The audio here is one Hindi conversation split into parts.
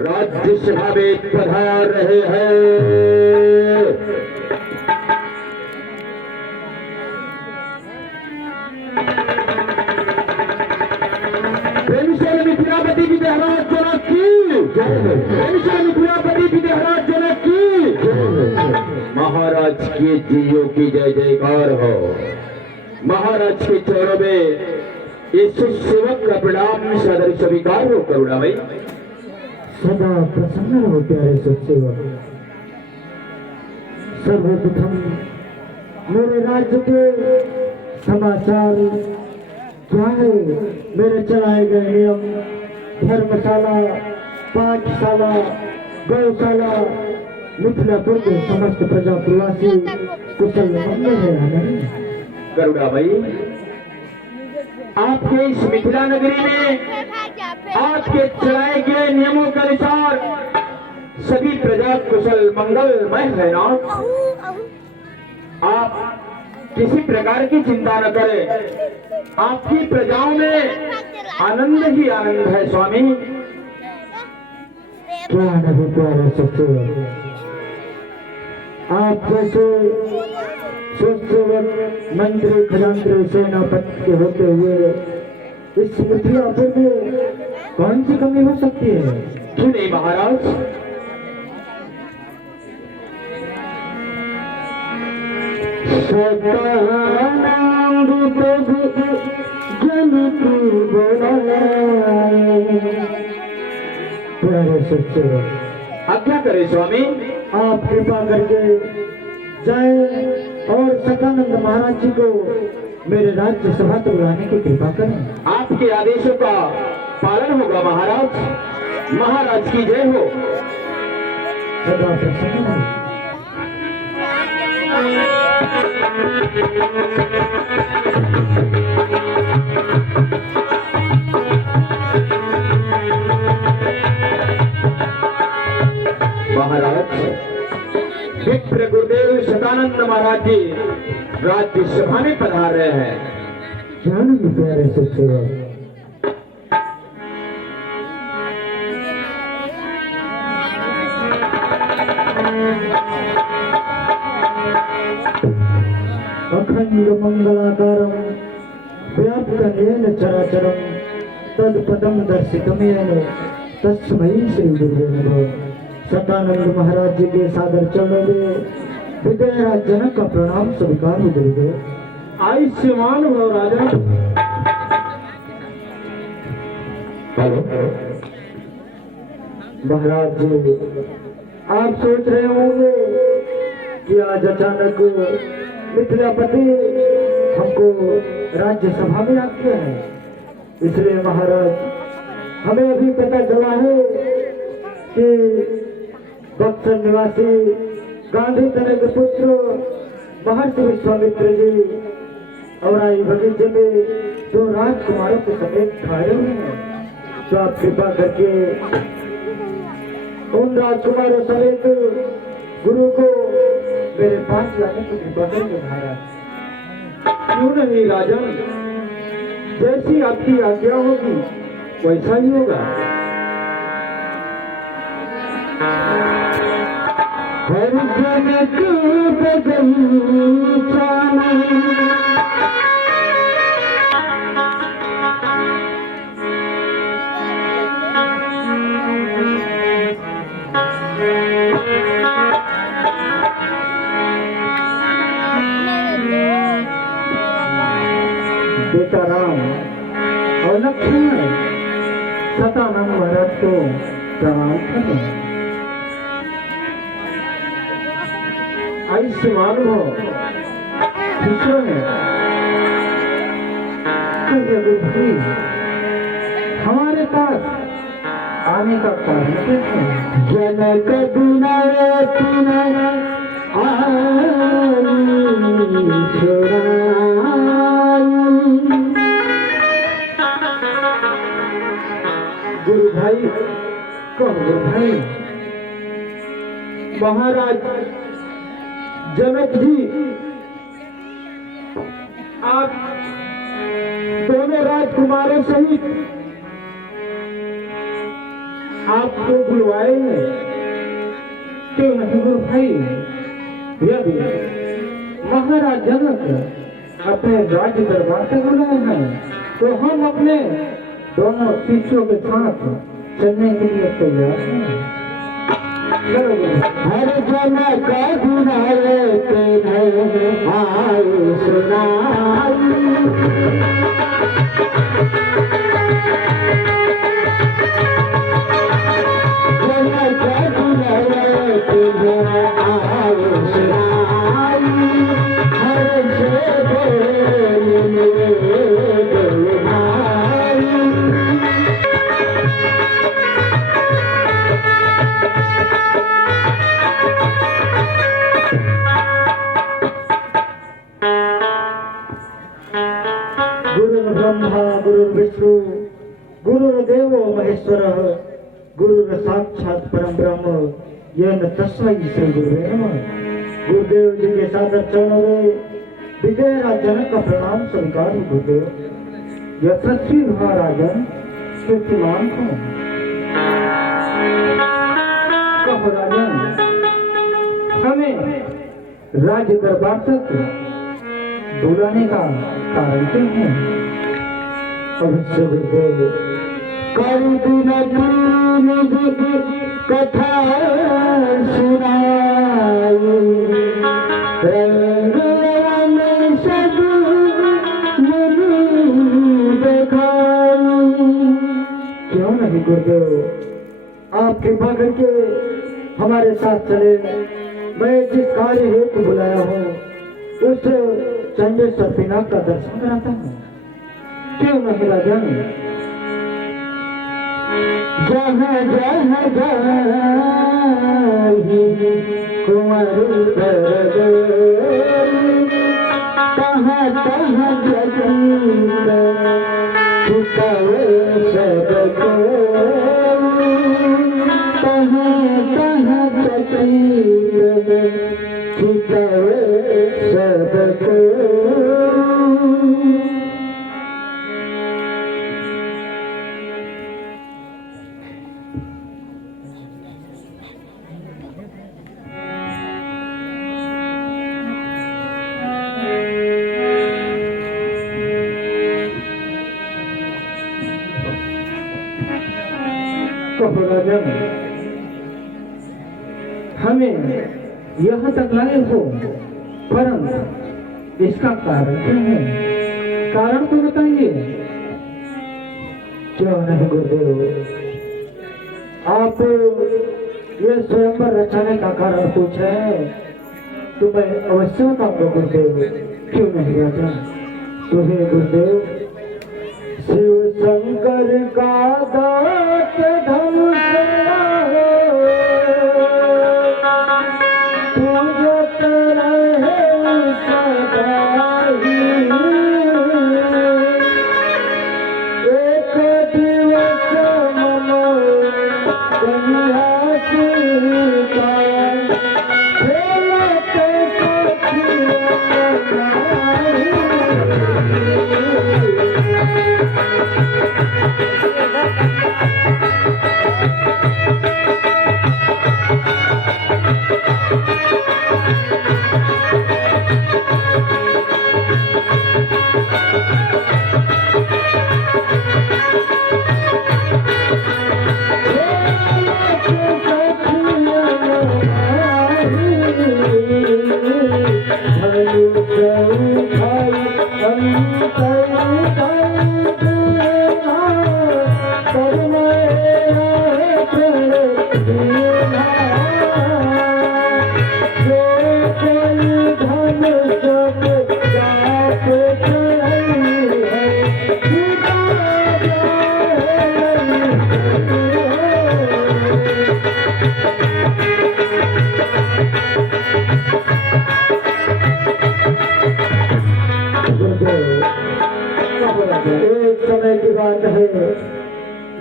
राज्यसभा में पधार रहे हैं। मिथिलापति विद्याराज जनक की, मिथिलापति विद्याराज जनक की। महाराज के जियो की जय जयकार हो। महाराज के चरणों में इस सेवक का प्रणाम सदर स्वीकार हो। करुणा भाई सदा प्रसन्न हो प्यारे सत्सेवक। सर्वप्रथम मेरे राज्य के समाचार क्या है? मेरे चलाए गए नियम, धर्मशाला, पाठशाला, गौशाला, मिथिलापुर के समस्त प्रजा प्रवासी कुशल मंगल है या नहीं? करुणा भाई, आपके इस मिथिला नगरी में आपके चलाए गए नियमों के अनुसार सभी प्रजा कुशल मंगलमय है ना? आप किसी प्रकार की चिंता न करें। आपकी प्रजाओं में आनंद ही आनंद है स्वामी। क्या नहीं प्यारे सत्सेवक, आप जैसे सत्सेवक मंत्री खजांत्री सेनापति के होते हुए इस मिथिलापुर में कौन सी कमी हो सकती है? क्यों नहीं महाराज, प्यारे सत्सेवक, आज्ञा करे स्वामी। आप कृपा करके जाए और सदानंद महाराज जी को मेरे राज्य सभा तक लाने की कृपा करें। आपके आदेशों का पालन होगा महाराज। महाराज की जय हो। सदा प्रसन्न हो। महाराज, विप्र गुरुदेव सदानंद महाराज जी राज्यसभा में पधार रहे हैं। जान प्यारे सत्सेवक, अखंड मंगलाकारं व्याप्तनेन चराचरं तत्पदं दर्शितमेन तस्मै श्री गुरुवे नमः। सदानंद महाराज जी के सादर चरणों में विद्याराज जनक का प्रणाम स्वीकार हो गुरुदेव। आयुष्मान हो राजा। महाराज जी, आप सोच रहे होंगे कि आज अचानक मिथिलापति हमको राज्यसभा में आते हैं, इसलिए महाराज हमें अभी पता चला है कि बक्सर निवासी गांधी तनय के पुत्र महर्षि विश्वामित्र जी और आई बगीचे में दो राजकुमारों के समेत खड़े हुए हैं। तो आप कृपा करके उन राजकुमारों समेत गुरु को मेरे पास लाने की कृपा करेंगे महाराज। क्यों नहीं राजन, जैसी आपकी आज्ञा होगी वैसा ही होगा। हर जनक बदन बेटा राम और लक्ष्मण सतानंद महाराज को प्रणाम करें। आयुष्मान हो। खुशियों में हमारे पास आने का कारण क्या है? जनक बिना गुरु भाई, कहो गुरु भाई। महाराज जनक जी, आप दोनों राजकुमारों सहित आपको बुलवाए क्यों नहीं गुरु भाई? यदि महाराज जनक अपने राज्य दरबार से बुलाए हैं तो हम अपने दोनों शिष्यों के साथ चलने के लिए तैयार हैं। हर जनक गुनाए तेरे आए सुनाई, जनक गुनाए तेरे आए सुनाई, हर से बोले ब्रह्मा गुरुर्विष्णु गुरुर्देवो महेश्वरः गुरुर साक्षात परम ब्रह्म येन तस्मै श्री गुरुवे नमः। गुरुदेव जी के सादर चरणों में विजयराज जनक का प्रणाम स्वीकार हो। गुरुदेव यशस्वी महाराजन कीर्तिमान को कहो राजन, हमें राज्य दरबार तक बुलाने का कारण क्या है? अवश्य गुरुदेव कर दिन तीन कथा सुनाई, रंग रंग सब दिखाई। क्यों नहीं गुरुदेव, आप कृपा करके हमारे साथ चले। मैं जिस कार्य हेतु बुलाया हूँ उस चंडेश्वर पिनाक का दर्शन कराता हूँ। क्यों नहीं राजन? जहाँ जहाँ जाहि कुंवर तहाँ तहाँ जगी छुपावे सबको, तहाँ तहाँ जगी छुपावे सबको। कहो राजन, हमें यहाँ तक लाए हो, परंतु इसका कारण क्या है? कारण तो बताइए। क्यों नहीं गुरुदेव, आप ये स्वयंवर रचाने का कारण पूछ रहे हैं तो मैं अवश्य बताऊंगा गुरुदेव। क्यों नहीं राजन? तो हे गुरुदेव, शिव शंकर का दात धनुष पूजत रहे सदाई, एक दिवस मम कन्या सीता खेलत एक समय की बात है,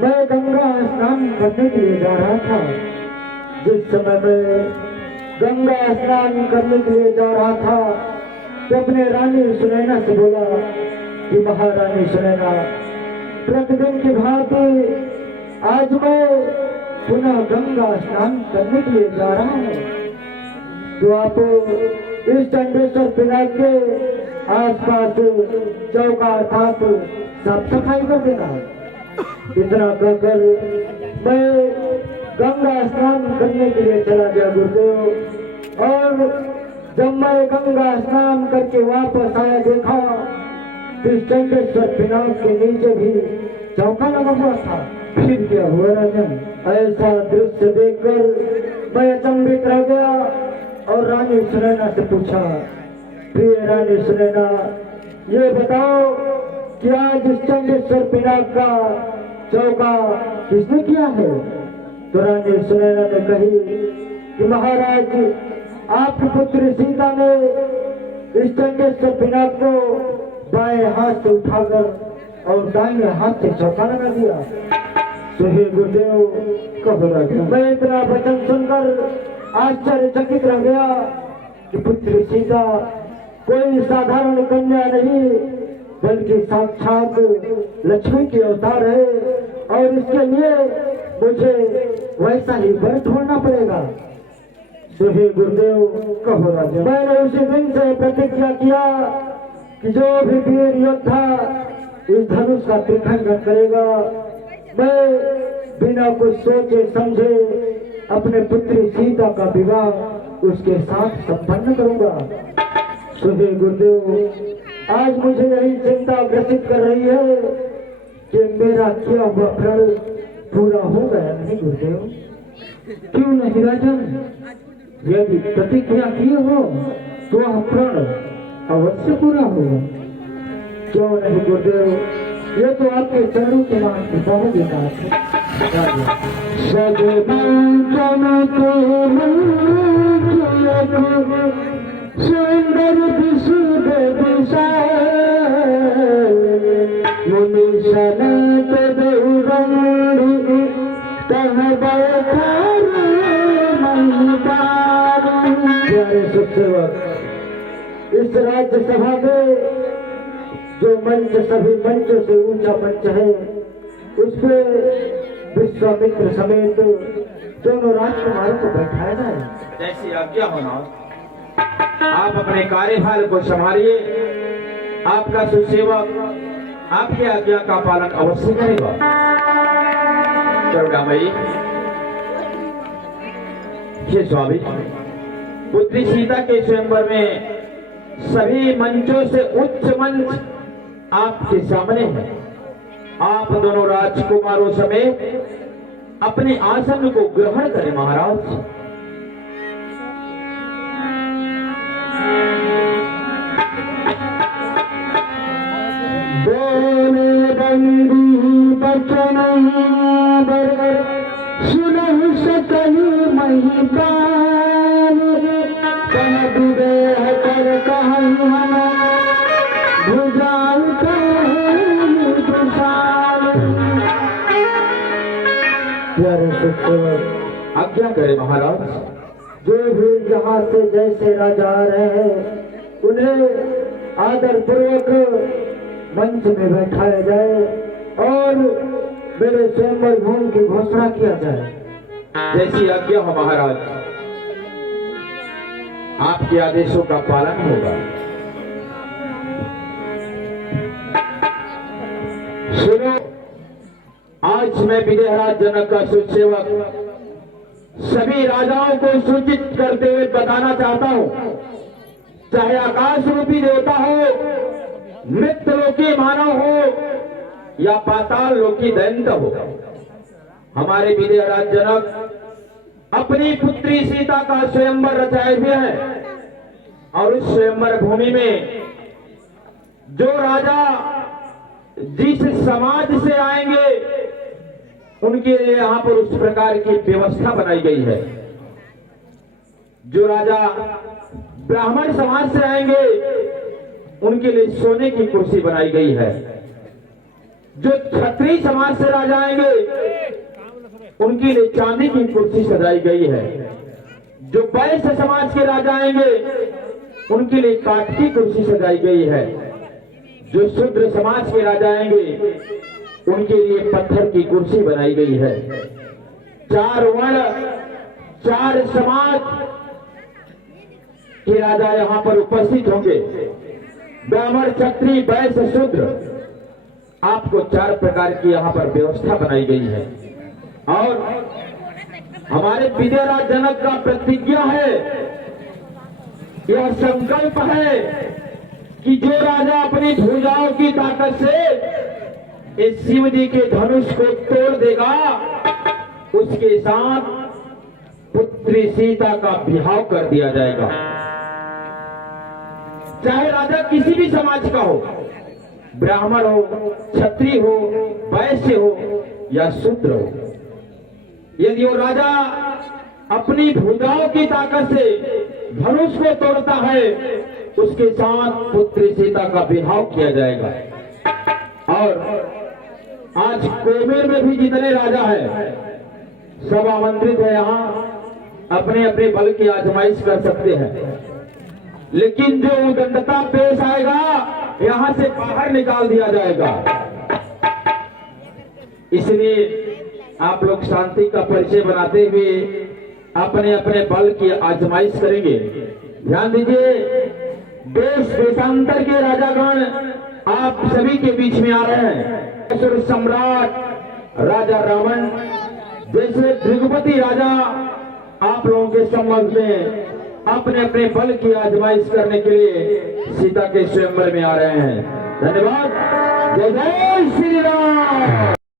मैं गंगा स्नान करने के लिए जा रहा था। जिस समय मैं गंगा स्नान करने के लिए जा रहा था तो अपने रानी सुनैना से बोला कि महारानी सुनैना, प्रतिदिन की भांति आज मैं पुनः गंगा स्नान करने के लिए जा रहा हूँ। तो आप इस चंडेश्वर पिनाक के आसपास चौका अर्थात साफ सफाई कर देना। इतना कहकर मैं गंगा स्नान करने के लिए चला गया गुरुदेव। और जब मैं गंगा स्नान करके वापस आया, देखा इस चंडेश्वर पिनाक के नीचे भी चौका लगा हुआ था। फिर क्या हुआ राजन? ऐसा दृश्य देखकर मैं अचंभित रह गया और रानी सुनैना से पूछा, प्रिय रानी सुनैना, ये बताओ कि आज इस चंडेश्वर पिनाक का चौका किसने किया है? तो रानी सुनैना ने कही कि महाराज, आपकी पुत्री सीता ने इस चंडेश्वर पिनाक को बाएं हाथ से उठाकर और दाहिने हाथ से चौका लगा दिया। तो हे गुरुदेव, कहो राजा, मैं इतना वचन सुनकर आश्चर्यचकित रह गया कि पुत्री सीता कोई साधारण कन्या नहीं बल्कि साक्षात लक्ष्मी की अवतार है और इसके लिए मुझे वैसा ही वर ढूंढना पड़ेगा। तो हे गुरुदेव, कहो राजा, मैंने उसी दिन से प्रतिज्ञा किया कि जो भी वीर योद्धा इस धनुष का त्रिखंडन करेगा, मैं बिना कुछ सोचे समझे अपने पुत्री सीता का विवाह उसके साथ संपन्न करूंगा। तो हे गुरुदेव, आज मुझे यही चिंता ग्रसित कर रही है कि मेरा किया हुआ प्रण पूरा हो गया नहीं गुरुदेव। क्यों नहीं राजन? यदि प्रतिज्ञा किए हो तो वह प्रण अवश्य पूरा होगा। क्यों नहीं गुरुदेव, ये तो आपके चरणों के मान की बहुत ही बात है। सुंदर विशुद्ध विशाल मुनिशन तदुरंगी तह बैठा प्यारे सुखसेवक, इस राज्य सभा में जो मंच सभी मंचों से ऊंचा मंच है, उस पे विश्वामित्र समेत दोनों राजकुमारों को बैठाया जाए। जैसी आज्ञा होना, आप अपने कार्यभार को संभालिए। आपका सुसेवक आपकी आज्ञा का पालन अवश्य करेगा। करुणामयी, हे स्वामी, पुत्री सीता के स्वयंवर में सभी मंचों से उच्च मंच आपके सामने है। आप दोनों राजकुमारों समेत अपने आसन को ग्रहण करें महाराज। बोले बंदी बचन सुनहु सकल महिपाल कह विदेह कर कहन भुजाल प्यारे सुखसेवक, आज्ञा करें महाराज। जो भी यहाँ से जैसे राजा आ रहे हैं उन्हें आदर पूर्वक मंच में बैठाया जाए और मेरे स्वयंवर भूमि की घोषणा किया जाए। जैसी आज्ञा हो महाराज, आपके आदेशों का पालन होगा। सुनो, आज मैं विदेहराज जनक का सुसेवक सभी राजाओं को सूचित करते हुए बताना चाहता हूं, चाहे आकाश रूपी देवता हो, मृत लोकी मानव हो या पाताल लोकी दैत्य हो, हमारे विदेहराज जनक अपनी पुत्री सीता का स्वयंवर रचाए हुए हैं। और उस स्वयंवर भूमि में जो राजा जिस समाज से आएंगे उनके लिए यहाँ पर उस प्रकार की व्यवस्था बनाई गई है। जो राजा ब्राह्मण समाज से आएंगे उनके लिए सोने की कुर्सी बनाई गई है। जो क्षत्रिय समाज से राजा आएंगे उनके लिए चांदी की कुर्सी सजाई गई है। जो वैश्य समाज के राजा आएंगे उनके लिए काठ की कुर्सी सजाई गई है। जो शूद्र समाज के राजा आएंगे उनके लिए पत्थर की कुर्सी बनाई गई है। 4 वर्ण 4 समाज के राजा यहाँ पर उपस्थित होंगे। ब्राह्मण, क्षत्रिय, वैश्य, शूद्र, आपको 4 प्रकार की यहाँ पर व्यवस्था बनाई गई है। और हमारे विजयराज जनक का प्रतिज्ञा है, यह संकल्प है कि जो राजा अपनी भुजाओं की ताकत से इस शिव जी के धनुष को तोड़ देगा, उसके साथ पुत्री सीता का विवाह कर दिया जाएगा। चाहे राजा किसी भी समाज का हो, ब्राह्मण हो, क्षत्रिय हो, वैश्य हो या शूद्र हो, यदि वो राजा अपनी भुजाओं की ताकत से धनुष को तोड़ता है, उसके साथ पुत्री सीता का विवाह किया जाएगा। और आज कोमेर में भी जितने राजा हैं सब आमंत्रित है, यहाँ अपने अपने बल की आजमाइश कर सकते हैं। लेकिन जो उदंडता पेश आएगा, यहाँ से बाहर निकाल दिया जाएगा। इसलिए आप लोग शांति का परिचय बनाते हुए अपने अपने बल की आजमाइश करेंगे। ध्यान दीजिए, देश देशांतर के राजागण आप सभी के बीच में आ रहे हैं। असुर सम्राट राजा रावण जैसे भृगुपति राजा आप लोगों के संबंध में अपने अपने बल की आजमाइश करने के लिए सीता के स्वयंवर में आ रहे हैं। धन्यवाद। जय जय श्री राम।